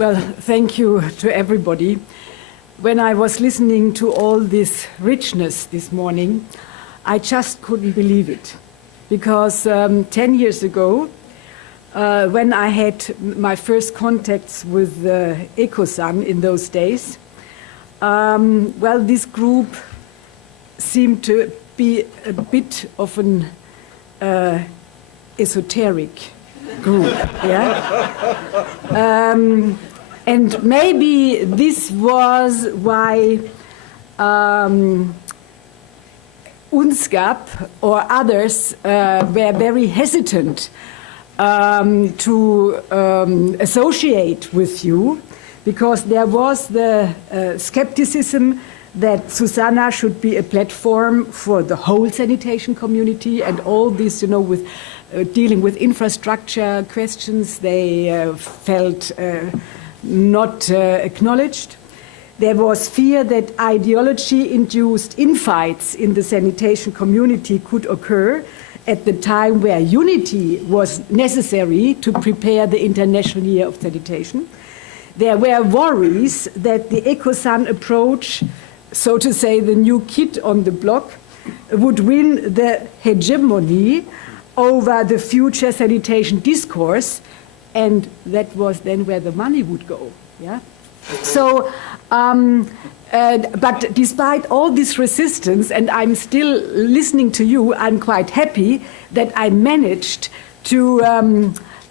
Well, thank you to everybody. When I was listening to all this richness this morning, I just couldn't believe it. Because 10 years ago, when I had my first contacts with EcoSan in those days, well, this group seemed to be a bit of an esoteric group, yeah? And maybe this was why UNSGAB or others were very hesitant to associate with you, because there was the skepticism that SuSanA should be a platform for the whole sanitation community, and all this, with dealing with infrastructure questions, they felt not acknowledged. There was fear that ideology-induced infights in the sanitation community could occur at the time where unity was necessary to prepare the International Year of Sanitation. There were worries that the EcoSan approach, so to say, the new kid on the block, would win the hegemony over the future sanitation discourse, and that was then where the money would go. Yeah. So, but despite all this resistance, and I'm still listening to you, I'm quite happy that I managed to,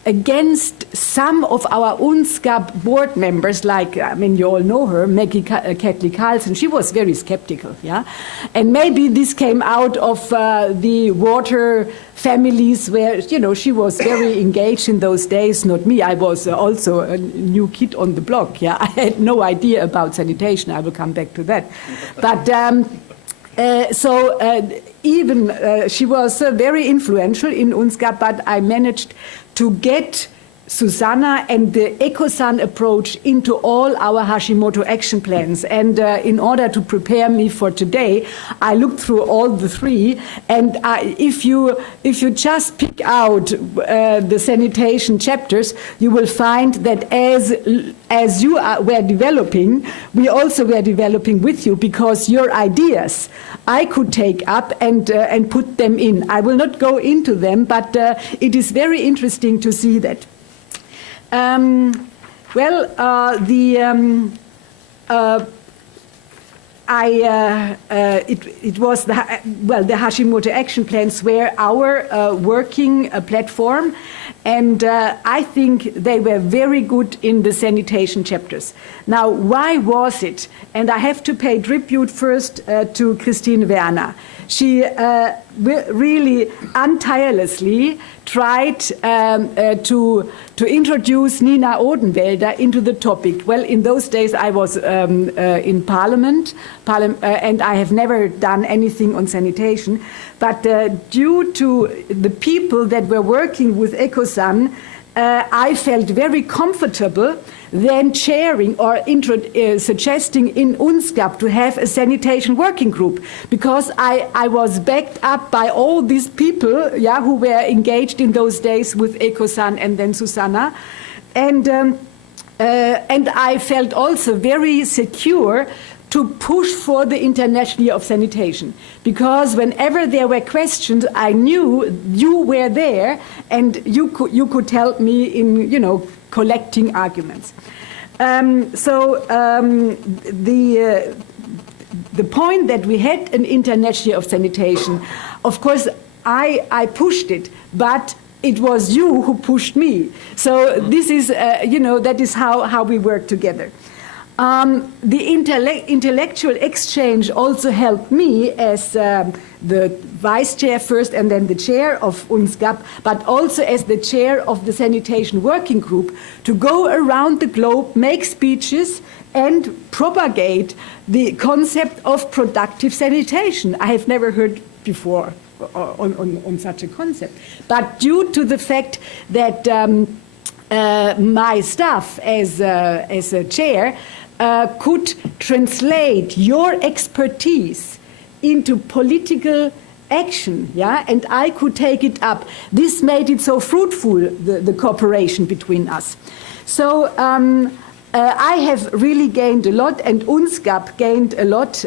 against some of our UNSGAB board members, like, you all know her, Maggie Catley Carlson, she was very skeptical, yeah? And maybe this came out of the water families where, she was very engaged in those days, not me. I was also a new kid on the block, yeah? I had no idea about sanitation. I will come back to that. But she was very influential in UNSGAB, but I managed to get SuSanA and the EcoSan approach into all our Hashimoto action plans. And in order to prepare me for today, I looked through all the three. And if you just pick out the sanitation chapters, you will find that as you were developing, we also were developing with you, because your ideas I could take up and put them in. I will not go into them, but it is very interesting to see that. It was the Hashimoto action plans were our working platform, and I think they were very good in the sanitation chapters. Now, why was it? And I have to pay tribute first to Christine Werner. She really untirelessly tried to introduce Nina Odenwälder into the topic. Well, in those days I was in Parliament, and I have never done anything on sanitation. But due to the people that were working with EcoSan, I felt very comfortable then chairing or suggesting in UNSGAB to have a sanitation working group, because I was backed up by all these people, yeah, who were engaged in those days with EcoSan and then SuSanA, and I felt also very secure to push for the International Year of Sanitation, because whenever there were questions, I knew you were there and you could help me in collecting arguments. The point that we had an International Year of Sanitation, of course, I pushed it, but it was you who pushed me. So this is, that is how we work together. The intellectual exchange also helped me as the vice chair first and then the chair of UNSGAB, but also as the chair of the sanitation working group, to go around the globe, make speeches and propagate the concept of productive sanitation. I have never heard before on such a concept. But due to the fact that my staff as a chair could translate your expertise into political action, yeah, and I could take it up. This made it so fruitful, the cooperation between us. So I have really gained a lot, and UNSGAB gained a lot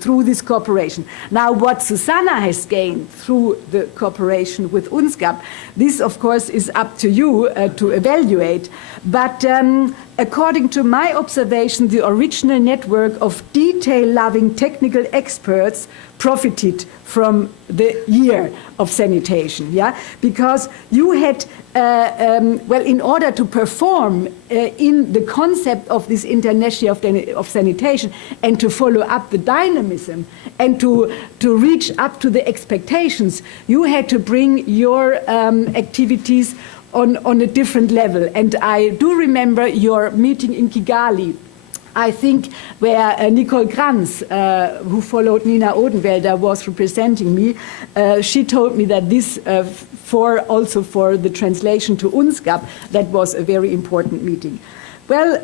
through this cooperation. Now, what SuSanA has gained through the cooperation with UNSGAB, this, of course, is up to you to evaluate. But according to my observation, the original network of detail-loving technical experts profited from the year of sanitation, yeah? Because you had, well, in order to perform in the concept of this international of sanitation and to follow up the dynamism and to reach up to the expectations, you had to bring your activities on a different level. And I do remember your meeting in Kigali, I think, where Nicole Kranz, who followed Nina Odenwälder, was representing me. She told me that this, also for the translation to UNSGAB, that was a very important meeting. Well,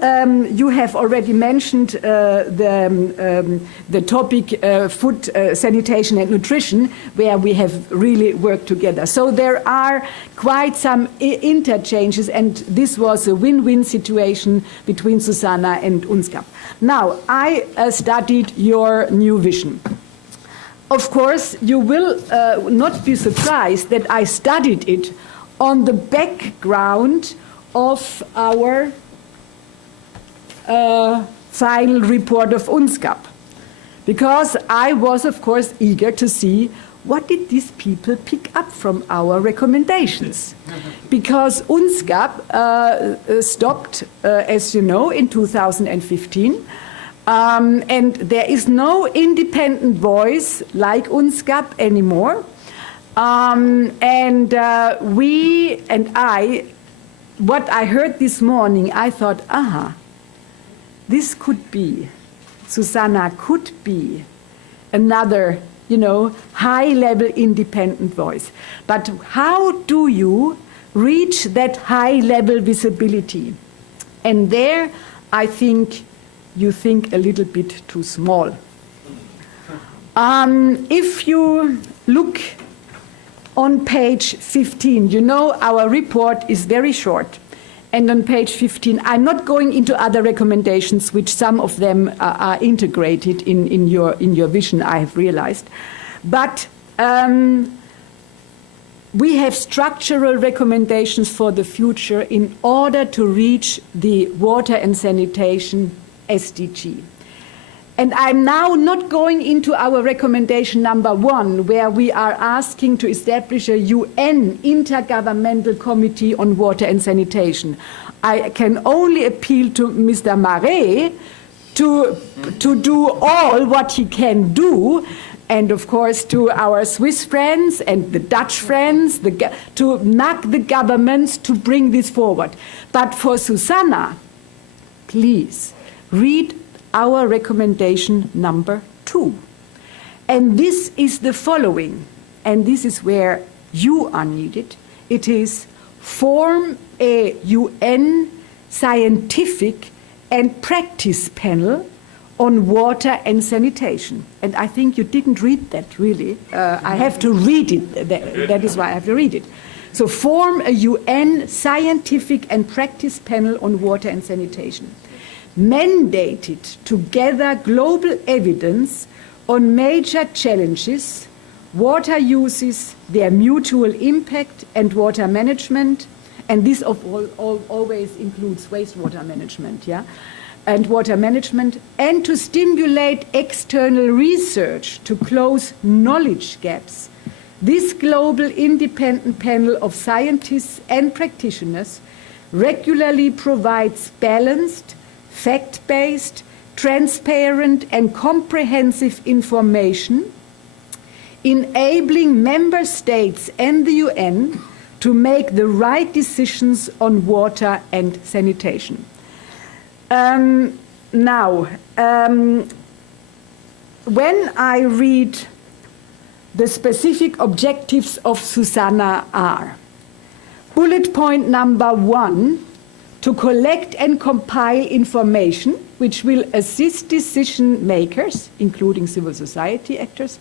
you have already mentioned the topic food, sanitation and nutrition, where we have really worked together. So there are quite some interchanges, and this was a win-win situation between SuSanA and UNSGAB. Now, I studied your new vision. Of course, you will not be surprised that I studied it on the background of our final report of UNSGAB, because I was, of course, eager to see what did these people pick up from our recommendations. Because UNSGAB stopped, as you know, in 2015, and there is no independent voice like UNSGAB anymore. We and I, what I heard this morning, I thought, aha, this could be, SuSanA could be another, high-level independent voice. But how do you reach that high-level visibility? And there, I think, you think a little bit too small. If you look on page 15, our report is very short. And on page 15, I'm not going into other recommendations, which some of them are integrated in your vision, I have realized. But we have structural recommendations for the future in order to reach the water and sanitation SDG. And I'm now not going into our recommendation number 1, where we are asking to establish a UN Intergovernmental Committee on Water and Sanitation. I can only appeal to Mr. Marais to do all what he can do, and of course to our Swiss friends and the Dutch friends, to nag the governments to bring this forward. But for SuSanA, please read our recommendation number 2. And this is the following, and this is where you are needed. It is form a UN scientific and practice panel on water and sanitation. And I think you didn't read that, really. I have to read it. That is why I have to read it. So form a UN scientific and practice panel on water and sanitation, mandated to gather global evidence on major challenges, water uses, their mutual impact, and water management. And this always includes wastewater management, yeah? And water management, and to stimulate external research to close knowledge gaps. This global independent panel of scientists and practitioners regularly provides balanced, fact-based, transparent and comprehensive information, enabling member states and the UN to make the right decisions on water and sanitation. When I read the specific objectives of SuSanA are: bullet point number 1, to collect and compile information which will assist decision makers, including civil society actors,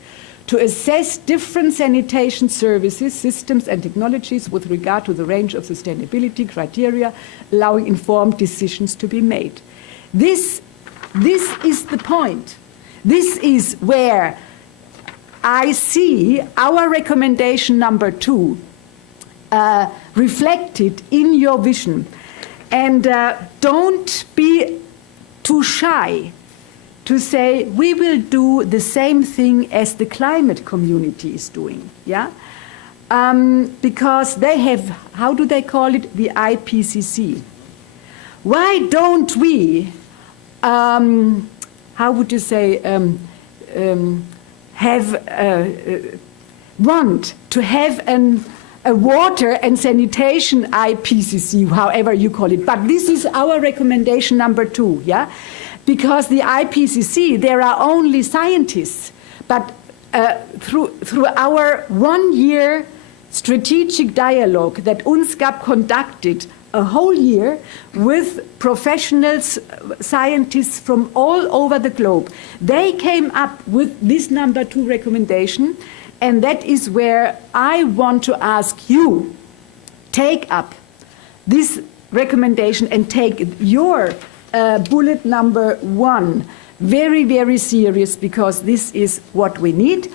to assess different sanitation services, systems and technologies with regard to the range of sustainability criteria, allowing informed decisions to be made. This is the point. This is where I see our recommendation number 2 reflected in your vision. And don't be too shy to say we will do the same thing as the climate community is doing, yeah? Because they have, how do they call it, the IPCC. Why don't we, how would you say, want to have a water and sanitation IPCC, however you call it. But this is our recommendation number 2, yeah? Because the IPCC, there are only scientists, but through our 1-year strategic dialogue that UNSGAB conducted a whole year with professionals, scientists from all over the globe, they came up with this number 2 recommendation, and that is where I want to ask you, take up this recommendation and take your bullet number 1 very, very serious, because this is what we need.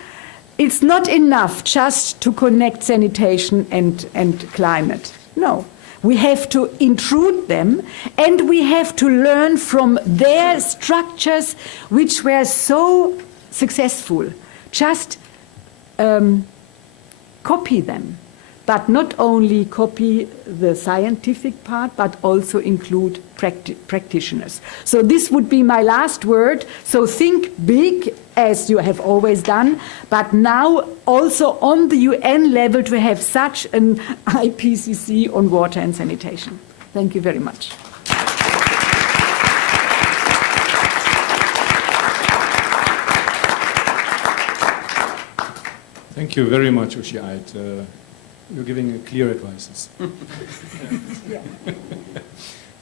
It's not enough just to connect sanitation and climate. No. We have to intrude them, and we have to learn from their structures which were so successful. Just copy them, but not only copy the scientific part, but also include practitioners. So this would be my last word. So think big, as you have always done, but now also on the UN level to have such an IPCC on water and sanitation. Thank you very much. Thank you very much, Uschi Eid. You're giving clear advices. Yeah.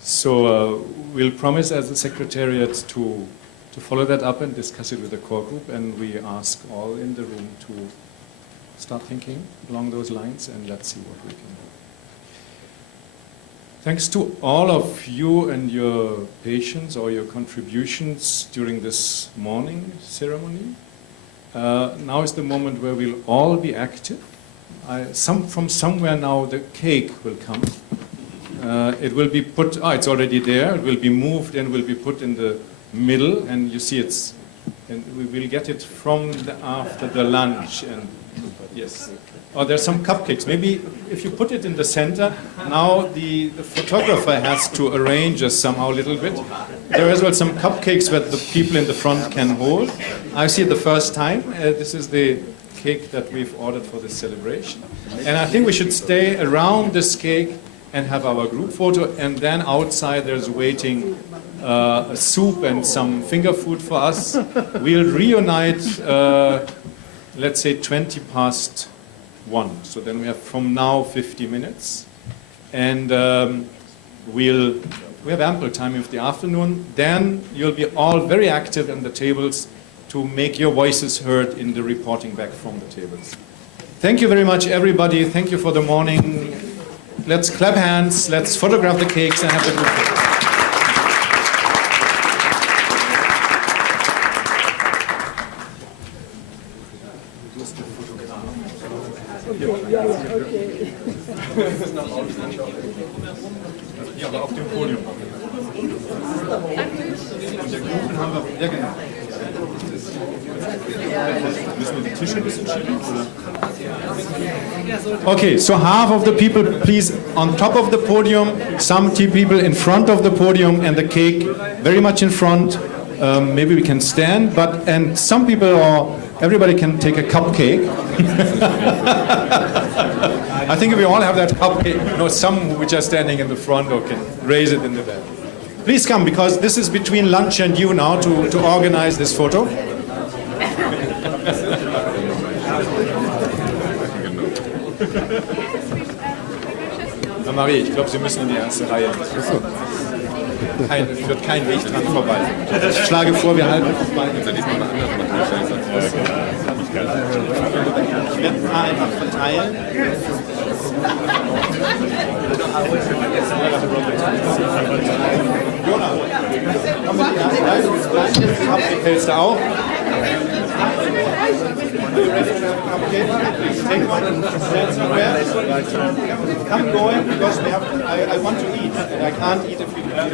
So we'll promise as a secretariat to follow that up and discuss it with the core group, and we ask all in the room to start thinking along those lines, and let's see what we can do. Thanks to all of you and your patience or your contributions during this morning ceremony. Now is the moment where we'll all be active. From somewhere now the cake will come. It will be put, it's already there, it will be moved and will be put in the middle, and you see and we will get it after the lunch. And yes. Oh, there's some cupcakes. Maybe if you put it in the center, now the photographer has to arrange us somehow a little bit. There are as well some cupcakes that the people in the front can hold. I see it the first time. This is the cake that we've ordered for this celebration. And I think we should stay around this cake and have our group photo, and then outside there's waiting a soup and some finger food for us. We'll reunite, let's say 1:20 1. So then we have from now 50 minutes. And we have ample time in the afternoon. Then you'll be all very active in the tables to make your voices heard in the reporting back from the tables. Thank you very much, everybody. Thank you for the morning. Let's clap hands, let's photograph the cakes and have a good day. Ja, aber auf dem Podium. Ja, genau. Müssen wir die Tische ein bisschen schieben? Okay, so half of the people, please, on top of the podium, some people in front of the podium, and the cake very much in front. Maybe we can stand, and some people, or everybody can take a cupcake. I think we all have that cupcake. No, some which are standing in the front or can raise it in the back. Please come, because this is between lunch and you now to organize this photo. Na Marie, ich glaube, Sie müssen in die erste Reihe. Führt kein Weg dran vorbei. Ich schlage vor, wir halten das Bein. Ich werde ein paar einfach verteilen. Jonas, komm mit dir. Hältst du auch? Take one and stand somewhere. Come going because we have. I want to eat. And I can't eat if you get that.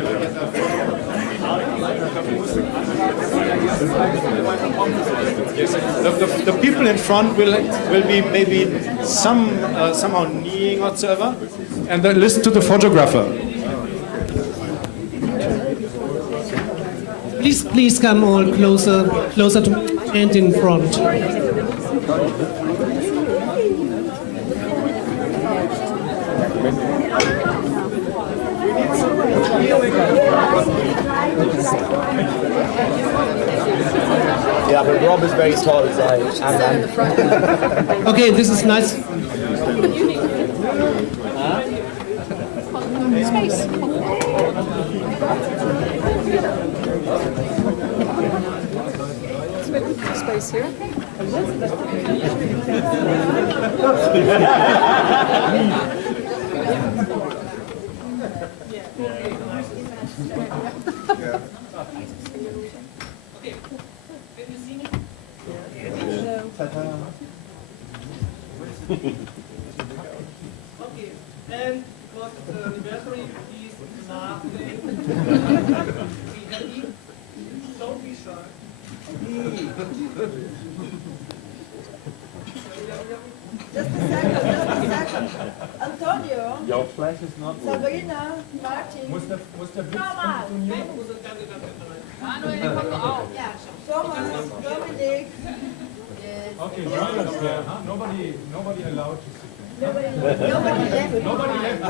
Yes. The people in front will be maybe somehow kneeling whatsoever, and then listen to the photographer. Please come all closer to and in front. Yeah, but Rob is very tall as I am. Okay, this is nice. Space here. Okay, and because it's an anniversary, please laugh. Be happy. Don't be shy. Just a second. Antonio. Your flash is not Sabrina, Martin. Muss der Thomas. Ja, Thomas, Dominik. Okay, nobody allowed to sit there. Nobody left.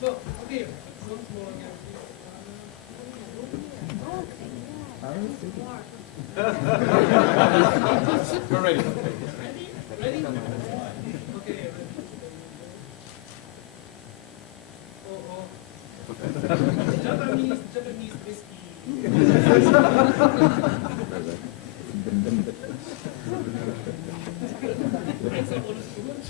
So, okay. Once more again. We're ready. Ready? Okay. Oh. Japanese whiskey. Ist das alles gut?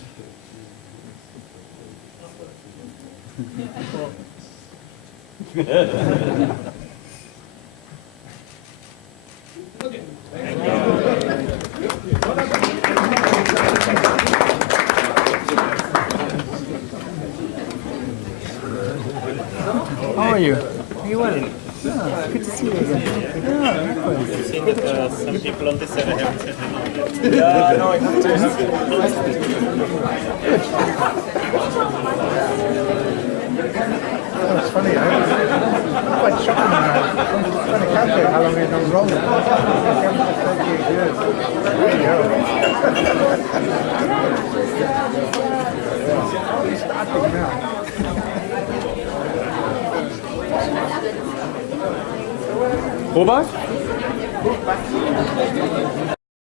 Okay. How are you? Are you well? Good to see you again. Some people on this side haven't said hello. Yeah, no, I have to. Oh, it's funny, I'm quite shocking now. I'm trying to calculate how long we've been rolling. 38 years. There you go. It's starting now. Robert?